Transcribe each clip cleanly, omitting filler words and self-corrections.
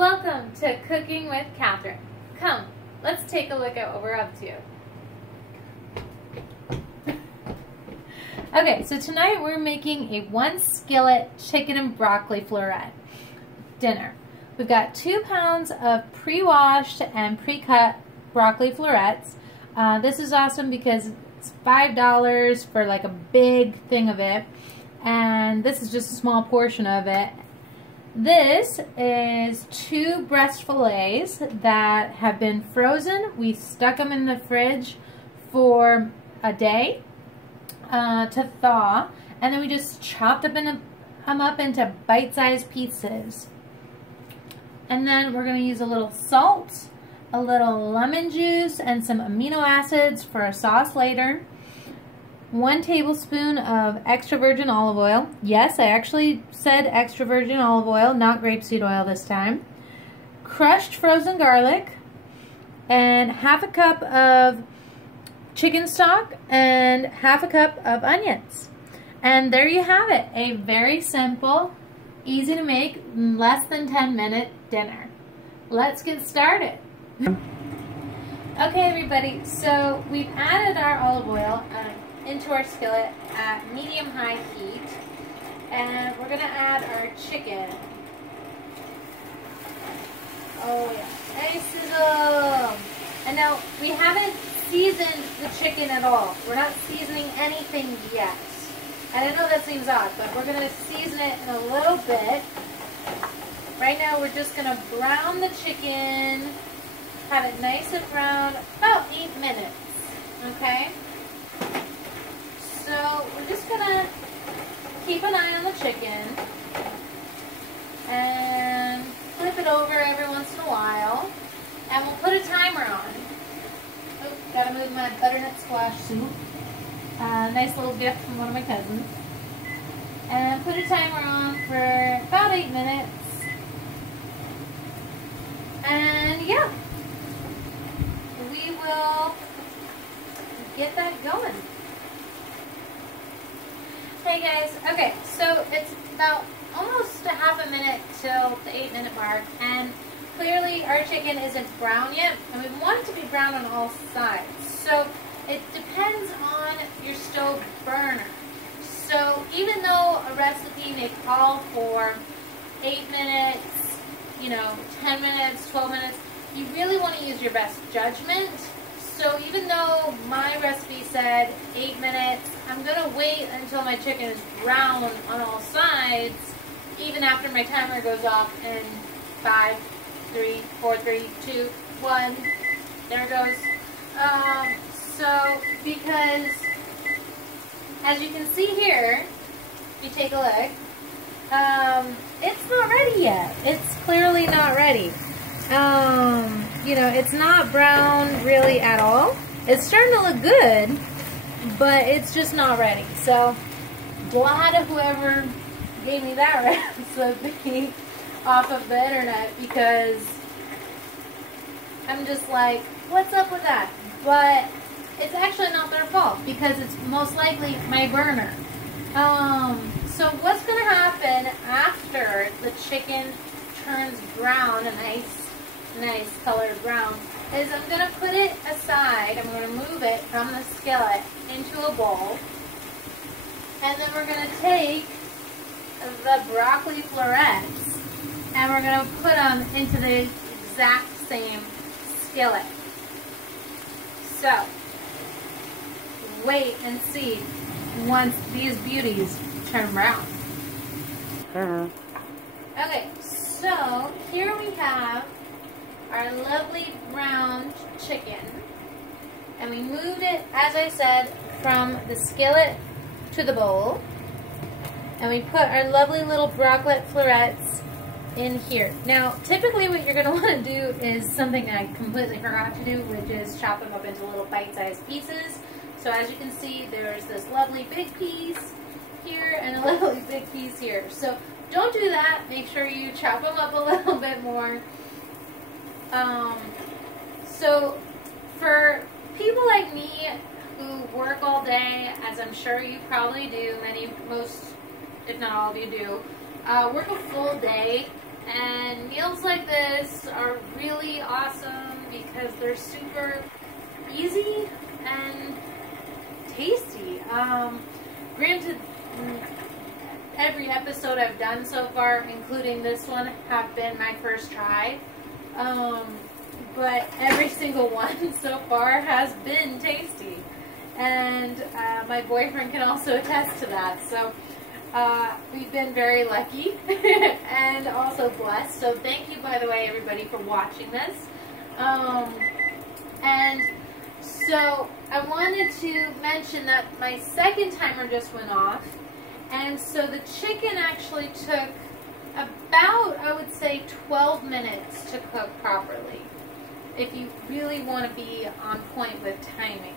Welcome to Cooking with Katherine. Come, let's take a look at what we're up to. Okay, so tonight we're making a 1 skillet chicken and broccoli florette dinner. We've got 2 pounds of pre-washed and pre-cut broccoli florets. This is awesome because it's $5 for like a big thing of it, and this is just a small portion of it. This is 2 breast fillets that have been frozen. We stuck them in the fridge for a day to thaw, and then we just chopped them up into bite-sized pieces. And then we're going to use a little salt, a little lemon juice, and some amino acids for a sauce later. 1 tablespoon of extra virgin olive oil. Yes, I actually said extra virgin olive oil, not grapeseed oil this time. Crushed frozen garlic, and 1/2 cup of chicken stock, and 1/2 cup of onions. And there you have it, a very simple, easy to make, less than 10-minute dinner. Let's get started. Okay, everybody, so we've added our olive oil into our skillet at medium-high heat, and we're going to add our chicken. Oh yeah, nice sizzle. And now we haven't seasoned the chicken at all. We're not seasoning anything yet. And I know that seems odd, but we're going to season it in a little bit. Right now we're just going to brown the chicken, have it nice and brown, about 8 minutes, okay? So we're just going to keep an eye on the chicken and flip it over every once in a while, and we'll put a timer on. Oh, gotta move my butternut squash soup. Nice little gift from one of my cousins. And put a timer on for about 8 minutes. And yeah, we will get that going. Hey guys, okay, so it's about almost a 1/2 minute till the 8-minute mark, and clearly our chicken isn't brown yet, and we want it to be brown on all sides. So it depends on your stove burner. So even though a recipe may call for 8 minutes, 10 minutes, 12 minutes, you really want to use your best judgment. So even though my recipe said 8 minutes, I'm going to wait until my chicken is brown on all sides, even after my timer goes off in 5, 3, 4, 3, 2, 1. There it goes. So because as you can see here, if you take a look, it's not ready yet. It's clearly not ready. It's not brown really at all. It's starting to look good, but it's just not ready. So glad of whoever gave me that recipe off of the internet, because I'm just like, what's up with that? But it's actually not their fault, because it's most likely my burner. So what's going to happen after the chicken turns brown, a nice colored brown, is I'm going to put it aside. I'm going to move it from the skillet into a bowl, and then we're going to take the broccoli florets and we're going to put them into the exact same skillet. So wait and see once these beauties turn brown. Okay, so here we have our lovely brown chicken, and we moved it, as I said, from the skillet to the bowl, and we put our lovely little broccoli florets in here. Now, typically what you're going to want to do is something I completely forgot to do, which is chop them up into little bite-sized pieces. So as you can see, there's this lovely big piece here and a lovely big piece here. So don't do that. Make sure you chop them up a little bit more. So for people like me who work all day, as I'm sure you probably do, most, if not all of you do, work a full day And meals like this are really awesome because they're super easy and tasty. Granted, every episode I've done so far, including this one, have been my first try. But every single one so far has been tasty. And my boyfriend can also attest to that. So we've been very lucky and also blessed. So thank you, by the way, everybody, for watching this. And so I wanted to mention that my second timer just went off. And so the chicken actually took about, I would say, 12 minutes to cook properly, if you really want to be on point with timing.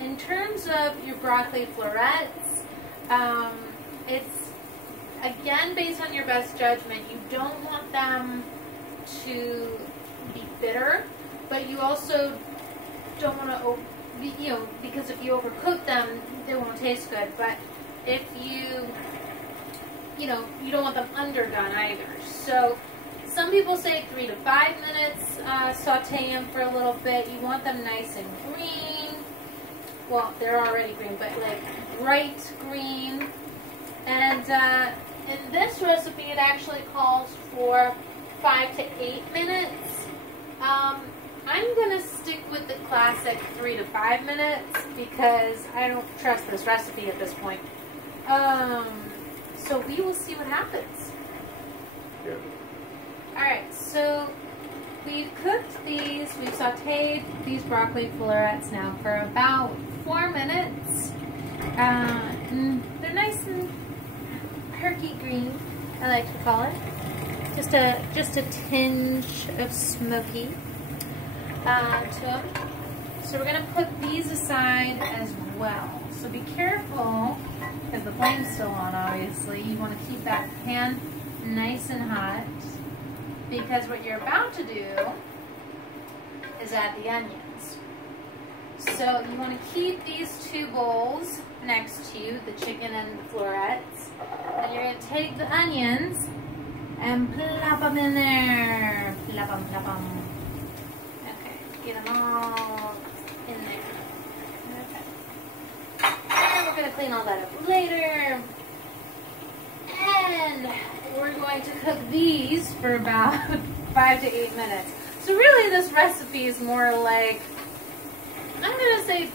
In terms of your broccoli florets, it's, again, based on your best judgment. You don't want them to be bitter, but you also don't want to, because if you overcook them, they won't taste good. But if you don't want them underdone either. So some people say 3 to 5 minutes, saute them for a little bit. You want them nice and green. Well, they're already green, but like bright green. And in this recipe, it actually calls for 5 to 8 minutes. I'm going to stick with the classic 3 to 5 minutes because I don't trust this recipe at this point. So we will see what happens. Yeah. Alright, so we've cooked these, we've sauteed these broccoli florets now for about 4 minutes. They're nice and perky green, I like to call it. Just a tinge of smoky to them. So we're going to put these aside as well. So be careful, because the flame's still on, obviously. You want to keep that pan nice and hot, because what you're about to do is add the onions. So you want to keep these two bowls next to you, the chicken and the florets, and you're going to take the onions and plop them in there. Plop them, plop them. Okay, get them all in there. And we're going to clean all that up later. And we're going to cook these for about 5 to 8 minutes. So really this recipe is more like, I'm going to say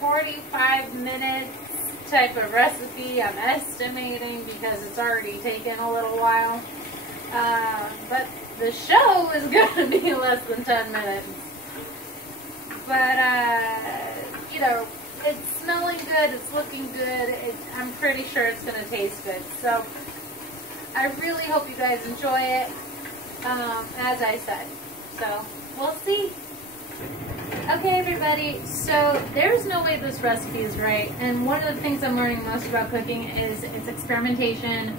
45 minutes type of recipe. I'm estimating because it's already taken a little while. But the show is going to be less than 10 minutes. But, it's smelling good, it's looking good, I'm pretty sure it's going to taste good. So, I really hope you guys enjoy it, as I said. So, we'll see. Okay, everybody, so there's no way this recipe is right. And one of the things I'm learning most about cooking is it's experimentation,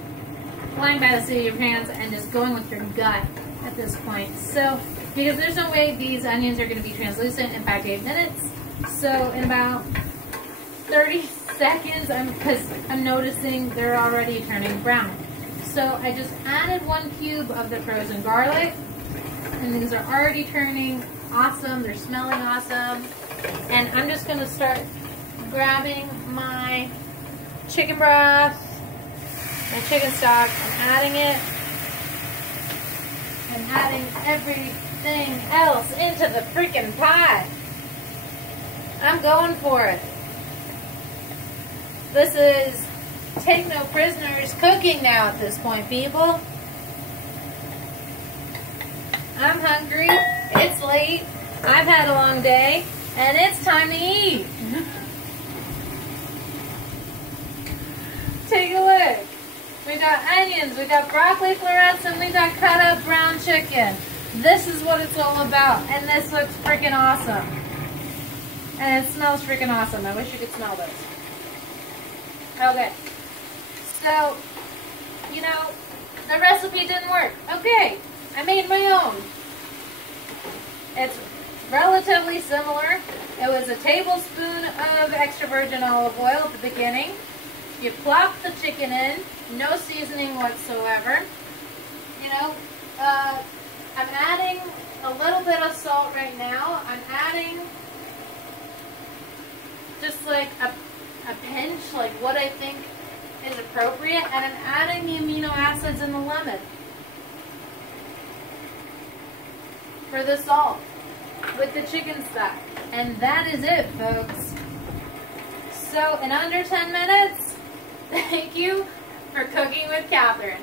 flying by the seat of your pants, and just going with your gut at this point. So, because there's no way these onions are going to be translucent in 5 to 8 minutes. So, in about 30 seconds, because I'm noticing they're already turning brown. So I just added 1 cube of the frozen garlic, and these are already turning awesome. They're smelling awesome. And I'm just going to start grabbing my chicken broth, my chicken stock, and adding it, and adding everything else into the freaking pot. I'm going for it. This is take no prisoners cooking now at this point, people. I'm hungry. It's late. I've had a long day, and it's time to eat. Take a look. We got onions, we got broccoli florets, and we got cut up brown chicken. This is what it's all about, and this looks freaking awesome. And it smells freaking awesome. I wish you could smell this. Okay. So, the recipe didn't work. Okay. I made my own. It's relatively similar. It was a tablespoon of extra virgin olive oil at the beginning. You plop the chicken in. No seasoning whatsoever. know, I'm adding a little bit of salt right now. I'm adding just like a pinch, like what I think is appropriate, and I'm adding the amino acids in the lemon for the salt with the chicken stock. And that is it, folks. So in under 10 minutes, thank you for cooking with Katherine.